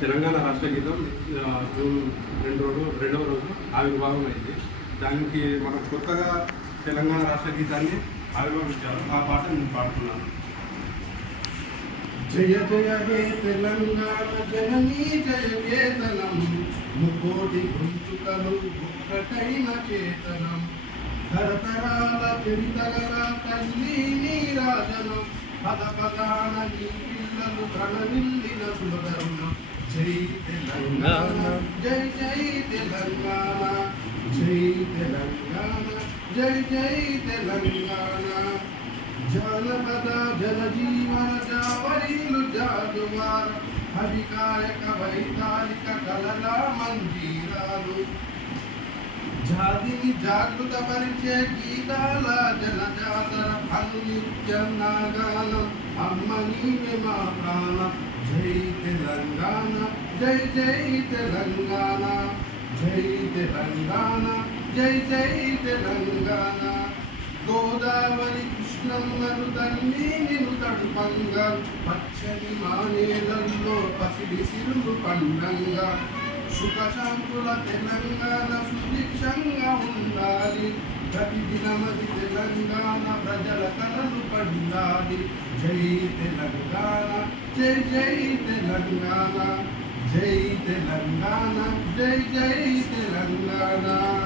తెలంగాణ రాష్ట్ర గీతం జూన్ రెండు రోజు రెండవ రోజు ఆవిర్భావం అయింది దానికి మనం కొత్తగా తెలంగాణ రాష్ట్ర గీతాన్ని ఆవిర్భవించారు. ఆ పాట నేను పాడుతున్నాను. జయ జయ హే తెలంగాణ జననీ జయ ముకోటి గుంచుకలు ఒక్కటైన చేతనం. తరతరాల చరితగల తల్లి నీరాజనం. పద పదాన నీ పిల్లలు ప్రణమిల్లిన సులభరణం జై తెలంగాణ జై జై తెలంగాణ జై తెలంగాణ జై జై తెలంగాణ. జానపద జనజీవన జావరీలు జాజువార. అధికారక వైకారిక కలల మందిరాలు జాతిని జాగృత పరిచే గీతాల జనజాతర అనునిత్యం నాగానం అమ్మ నీవే మా ప్రాణ జై తెలంగాణ జై జై తెలంగాణ. జై తెలంగాణ జై జై తెలంగాణ. గోదావరి కృష్ణమ్మను తల్లి నిన్ను తడుపంగా. పచ్చని మానేలల్లో పసిడి పండంగా సుఖశాంతుల తెలంగాణ సుభిక్షంగా ఉండాలి ప్రతిదినమది తెలంగాణ ప్రజల కలలు పండాలి. జై తెలంగాణ జై జై తెలంగాణ. జై తెలంగాణ జై జై తెలంగాణ.